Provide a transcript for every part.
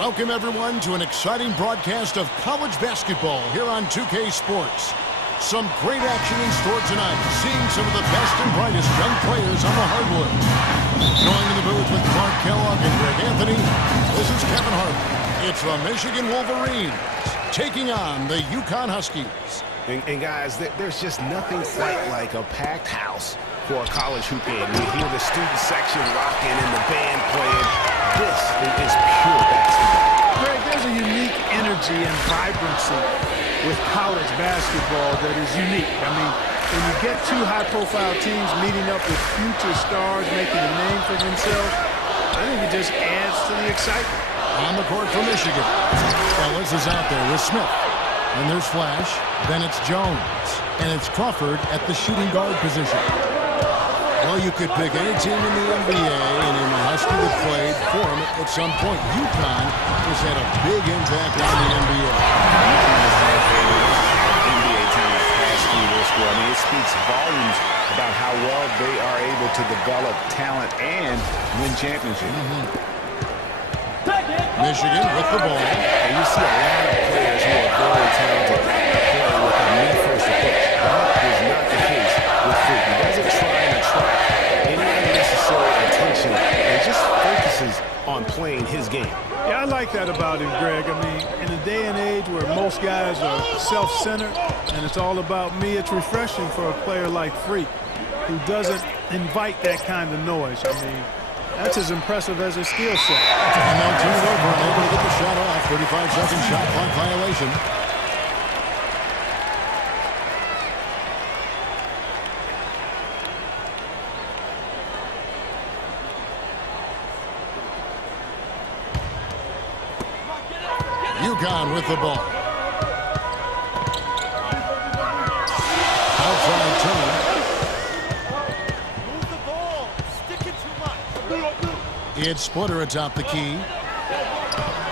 Welcome, everyone, to an exciting broadcast of college basketball here on 2K Sports. Some great action in store tonight, seeing some of the best and brightest young players on the hardwood. Joining in the booth with Clark Kellogg and Greg Anthony, this is Kevin Harper. It's the Michigan Wolverines taking on the UConn Huskies. And guys, there's just nothing quite like a packed house for a college hoop game. You hear the student section rocking and the band playing. This is pure basketball. Greg, there's a unique energy and vibrancy with college basketball that is unique. I mean, when you get two high-profile teams meeting up with future stars making a name for themselves, I think it just adds to the excitement. On the court for Michigan, Ellis is out there with Smith. And there's Flash, then it's Jones, and it's Crawford at the shooting guard position. Well, you could pick any team in the NBA, and in the Husky that played for them at some point. UConn has had a big impact on the NBA. NBA team past few years ago. I mean, it speaks volumes about how well they are able to develop talent and win championships. Michigan with the ball. And you see a lot of players who are very talented play with a me-first approach. That is not the case with Freak. He doesn't try and attract any unnecessary attention and just focuses on playing his game. Yeah, I like that about him, Greg. I mean, in a day and age where most guys are self-centered and it's all about me, it's refreshing for a player like Freak who doesn't invite that kind of noise. I mean, that's as impressive as his skill set. And they'll turn it over, unable to get the shot off. 35-second shot clock violation. UConn with the ball. Outside turn. It's Splitter atop the key.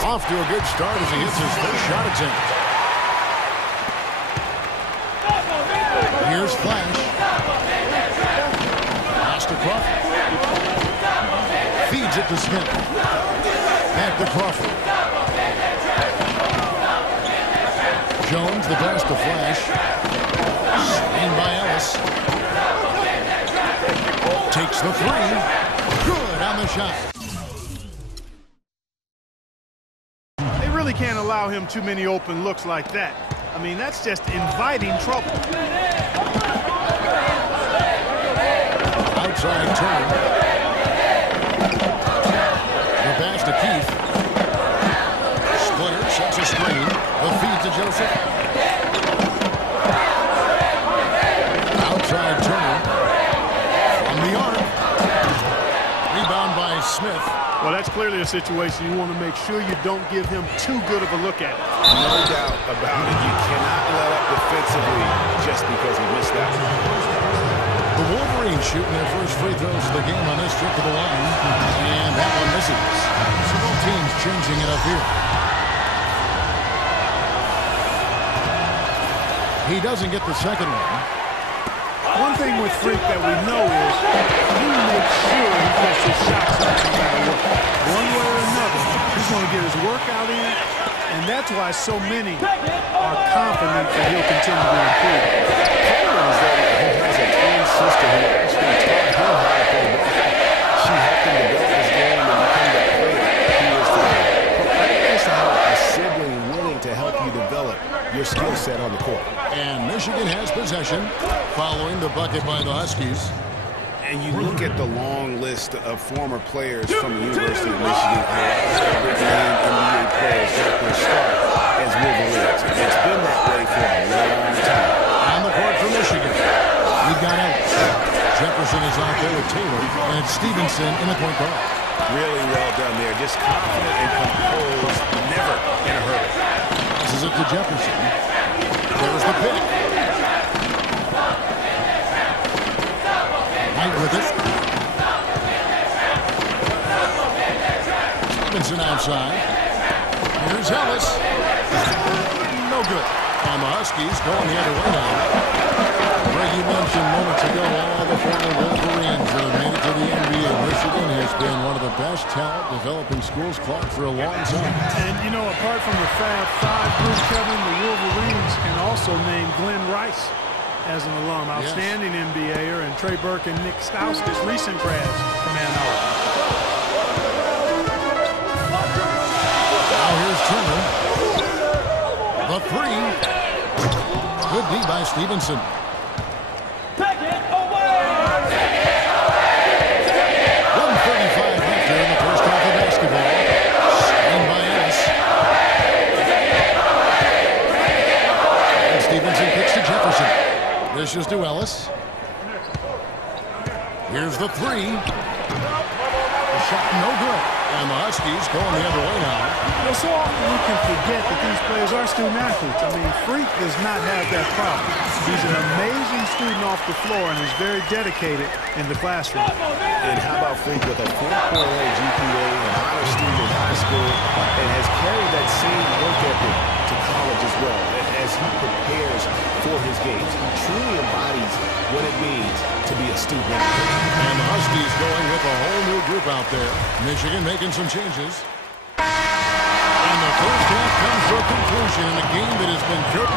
Off to a good start as he hits his first shot attempt. Here's Flash. Pass to Crawford. Feeds it to Smith. Back to Crawford. Jones, the pass to Flash. Screen by Ellis. Takes the three. Good on the shot. Can't allow him too many open looks like that. I mean, that's just inviting trouble. Outside turn. The pass to Keith. Splitter sets a screen. The feed to Joseph. Outside turn. From the arc. Rebound by Smith. Well, that's clearly a situation you want to make sure you don't give him too good of a look at it. No doubt about it. You cannot let up defensively just because he missed that. The Wolverines shooting their first free throws of the game on this trip to the line. And that one misses. So both teams changing it up here. He doesn't get the second one. One thing with Freak that we know is he makes sure he gets his shots up no matter what. One way or another, he's going to get his workout in, and that's why so many are confident that he'll continue to improve. Part is that he has a twin sister who actually taught him how to play basketball. She helped him develop his game and become the player he is today. But nice to have a sibling willing to help you develop your skill set on the court. And Michigan has possession following the bucket by the Huskies. And you look at the long list of former players from the University of Michigan, big-name NBA players that will start as Wolverines. It's been that way for a long time. On the court for Michigan, we've got Ellis. Jefferson is out there with Taylor, and it's Stevenson in the point guard. Really well done there. Just confident and composed, never in a hurry. This is it to Jefferson. There's the pick. Knight with it. Stevenson outside. Here's Ellis. No good. And the Huskies going the other way now. Greg, you mentioned moments ago all the former Wolverines that have made it to the NBA. Michigan has been one of the best talent developing schools, Clark, for a long time. And, you know, apart from the Fab Five group, Kevin, the Wolverines can also name Glenn Rice as an alum, outstanding NBAer, and Trey Burke and Nick Stauskas, recent grads from Ann Arbor. Now here's Turner. The three. Good D by Stevenson. Take it away! 1:35 left here in the first half of basketball. Screen by Ellis. And Stevenson kicks to Jefferson. This is to Ellis. Here's the three. The shot no good. And the Huskies going the other way now. You know, so often we can forget that these players are student athletes. I mean, Freak does not have that problem. He's an amazing student off the floor and is very dedicated in the classroom. And how about Freak with a 4.0 GPA, an honor student in high school, and has carried that same work ethic to college as well as he prepares for his games. He truly embodies what it means to be a student athlete. And the Huskies going with a whole new group out there. Michigan making some changes. And the first half comes to a conclusion in a game that has been good.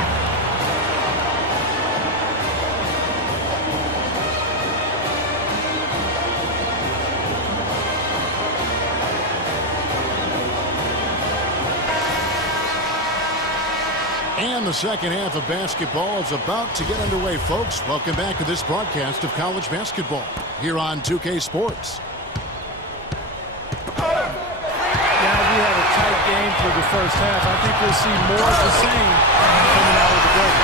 And the second half of basketball is about to get underway, folks. Welcome back to this broadcast of college basketball here on 2K Sports. Yeah, we had a tight game for the first half. I think we'll see more of the same coming out of the break.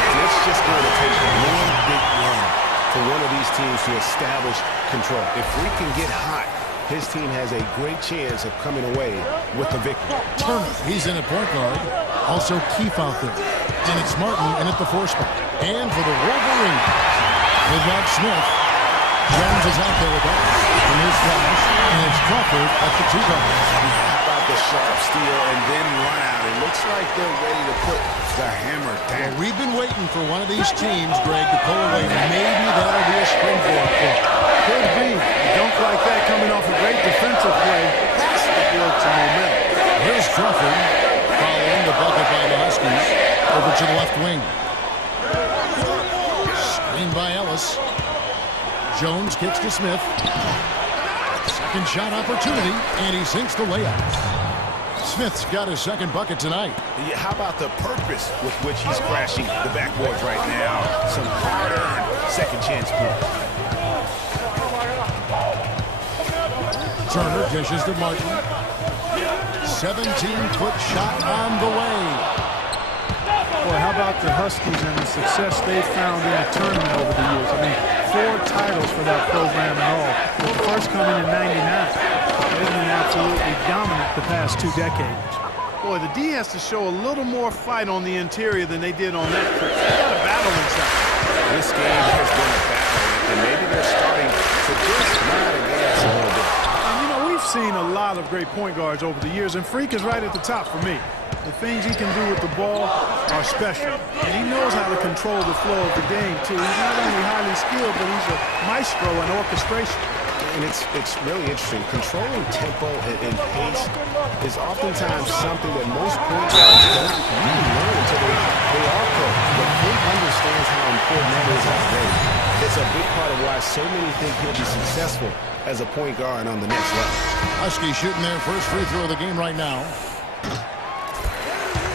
And it's just going to take one big run for one of these teams to establish control. If we can get hot, his team has a great chance of coming away with the victory. Turner, he's in at point guard. Also Keefe out there. And it's Martin in at the 4 spot. And for the Wolverines, they've got Smith. Jones is out there with us in his flash. And it's Crawford at the 2 guard. How about the sharp steal and then run out? It looks like they're ready to put the hammer down. Well, we've been waiting for one of these teams, Greg, to pull away. Maybe that'll be a springboard for it. Could be. A dunk like that coming off a great defensive play has to build some momentum. Here's Crawford following the bucket by the Huskies over to the left wing. Screen by Ellis. Jones kicks to Smith. Second shot opportunity, and he sinks the layup. Smith's got his second bucket tonight. Yeah, how about the purpose with which he's crashing the backboards right now? Some hard-earned second chance points. Turner dishes to Martin. 17-foot shot on the way. Boy, how about the Huskies and the success they've found in the tournament over the years? I mean, 4 titles for that program in all. The first coming in '99. They've been absolutely dominant the past 2 decades. Boy, the D has to show a little more fight on the interior than they did on that trip. They got a battle inside. This game has been a battle, and maybe they're starting to just ride the gas a little bit. And, you know, we've seen a lot of great point guards over the years, and Freak is right at the top for me. The things he can do with the ball are special. And he knows how to control the flow of the game, too. He's not only highly skilled, but he's a maestro in orchestration. And it's really interesting. Controlling tempo and pace is oftentimes something that most point guards don't really learn until they are pros. But Freak understands how important that is already. It's a big part of why so many think he'll be successful as a point guard on the next level. Husky shooting their first free throw of the game right now.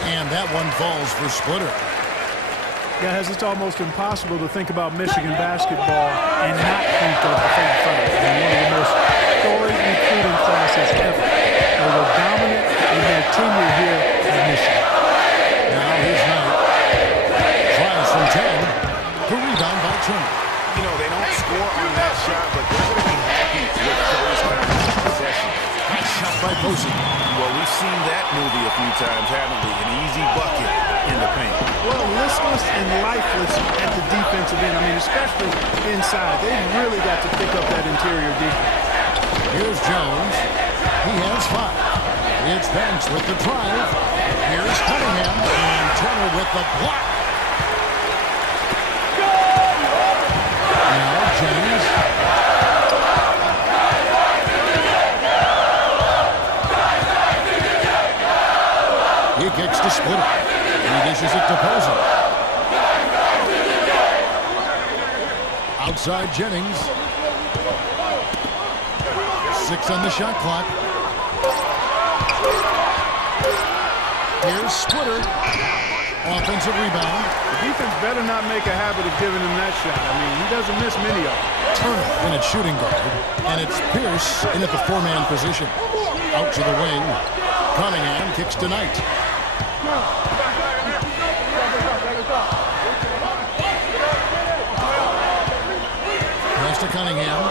And that one falls for Splitter. Guys, it's almost impossible to think about Michigan basketball and not think of the Fab Five. I mean, one of the most storied recruiting classes ever. They were dominant in their tenure here at Michigan. Now here's Knight. Tries from 10. The rebound by Turner. You know, they don't score on that shot, but they're going to be happy with those kinds of possessions. Nice shot by Posey. Well, we've seen that movie a few times, haven't we? An easy bucket in the paint. Well, listless and lifeless at the defensive end. I mean, especially inside. They really got to pick up that interior defense. Here's Jones. He has 5. It's Banks with the drive. Here's Cunningham. And Turner with the block. Now Jennings. He kicks to split it. He dishes it to Posey. Outside Jennings. 6 on the shot clock. Here's Splitter. Offensive rebound. The defense better not make a habit of giving him that shot. I mean, he doesn't miss many of them. Turner in at shooting guard. And it's Pierce in at the 4-man position. Out to the wing. Cunningham kicks to Knight. Pass to Cunningham.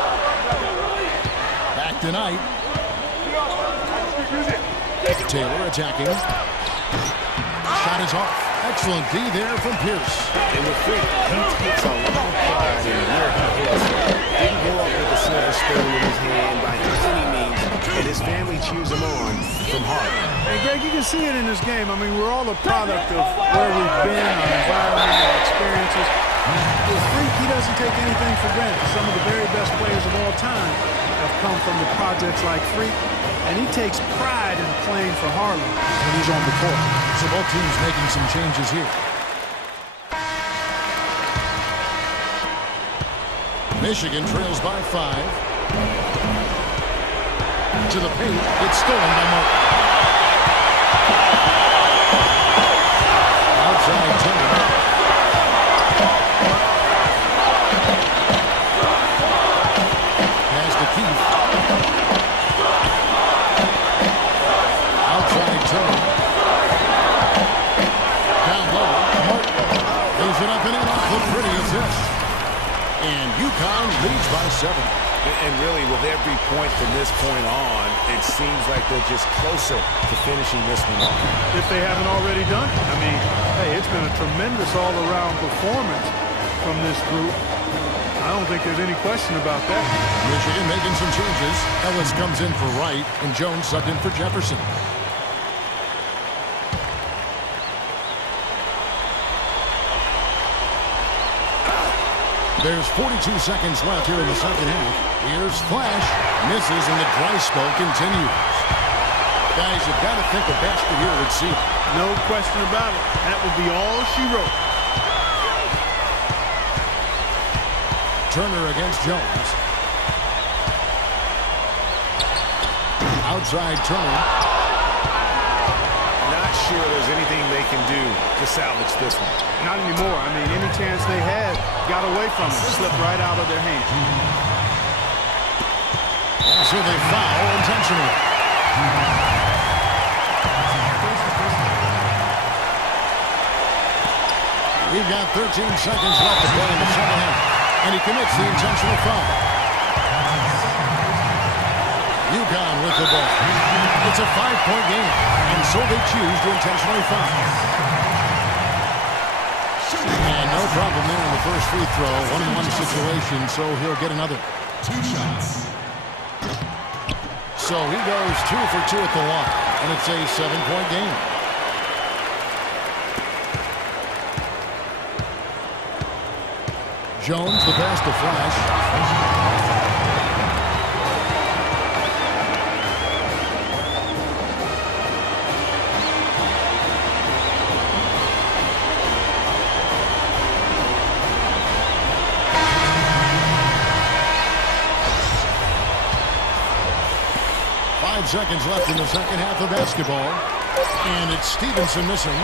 Back to Knight. Taylor attacking. Shot is off. Excellent D there from Pierce. And with Frick, he takes a lot of pride in where he hits. Didn't go up with a silver spoon in his hand by any means, and his family cheers him on from heart. Hey, Greg, you can see it in this game. I mean, we're all a product of where we've been, our environment, our experiences. With Freak, he doesn't take anything for granted. Some of the very best players of all time have come from the projects like Freak, and he takes pride in playing for Harlem when he's on the court. So both teams making some changes here. Michigan trails by 5. To the paint. It's stolen by Martin. Outside Turner. Pass to Keith. Outside Turner. Down low. Martin lays it up and in off the pretty assist. And UConn leads by 7. And really, with every point from this point on, it seems like they're just closer to finishing this one off. If they haven't already done it. I mean, hey, it's been a tremendous all-around performance from this group. I don't think there's any question about that. Michigan making some changes. Ellis comes in for Wright, and Jones subbed in for Jefferson. There's 42 seconds left here in the second half. Here's Flash. Misses, and the dry spell continues. Guys, you've got to think a basket here would see it. No question about it. That would be all she wrote. Turner against Jones. Outside Turner. Not sure there's anything they can do to salvage this one. Not anymore. I mean, any chance they had got away from it. Slipped right out of their hands. So they foul intentionally. We've got 13 seconds left to play in the second half. And he commits the intentional foul. UConn with the ball. It's a 5-point game. And so they choose to intentionally foul. And no problem there in the first free throw. 1-on-1 situation, so he'll get another. 2 shots. So he goes 2 for 2 at the line. And it's a 7-point game. Jones, the pass to Flash. 5 seconds left in the second half of basketball. And it's Stevenson missing.